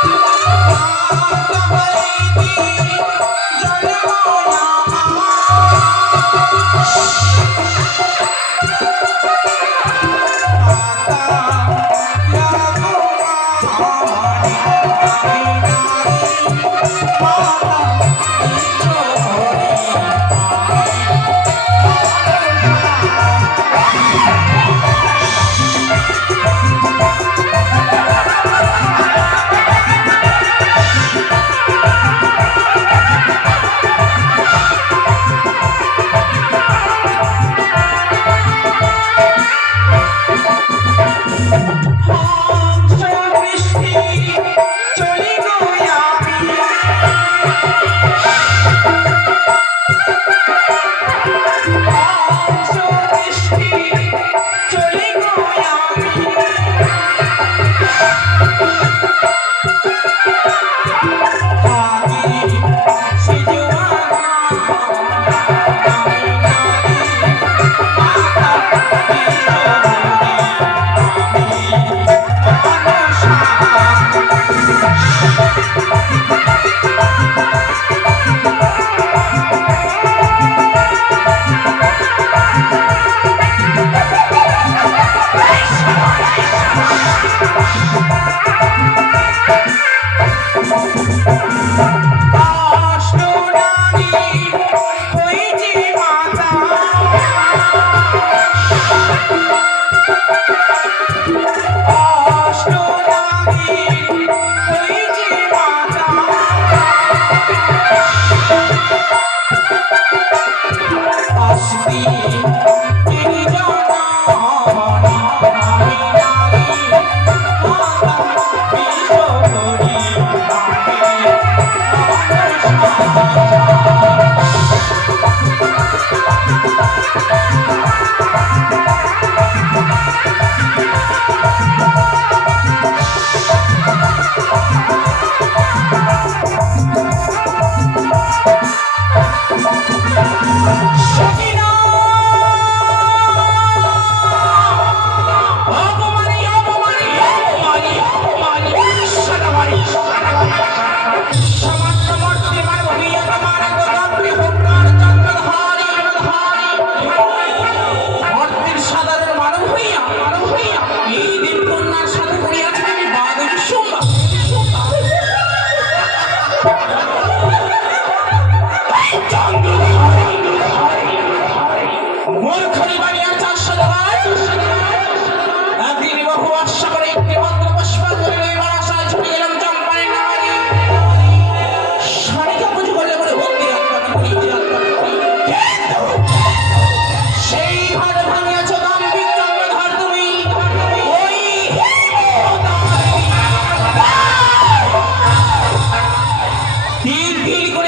Jangan you. Música Pili con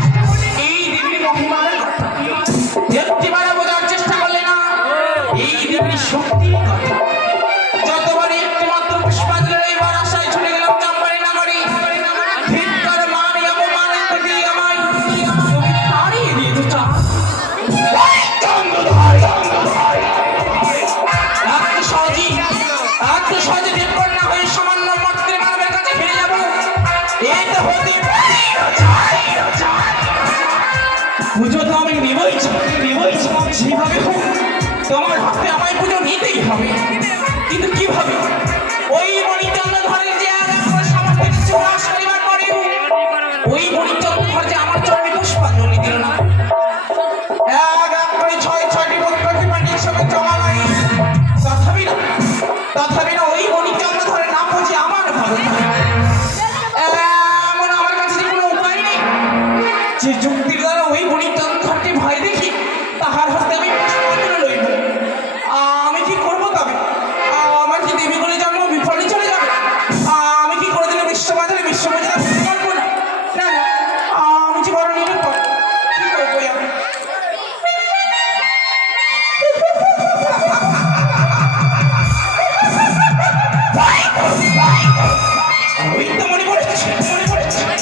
অতি সহজে বিপন্ন হয়ে সামান্য মন্ত্রী মানবের কাছে ফিরে যাব এই তো হতে পুজো তো আমি যেভাবে হোক তোমার হাতে আমায় পুজো নিতেই হবে। কিন্তু কীভাবে?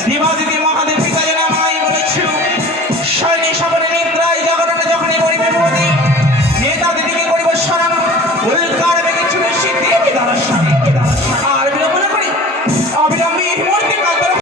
দেবাদেবী মহাদেব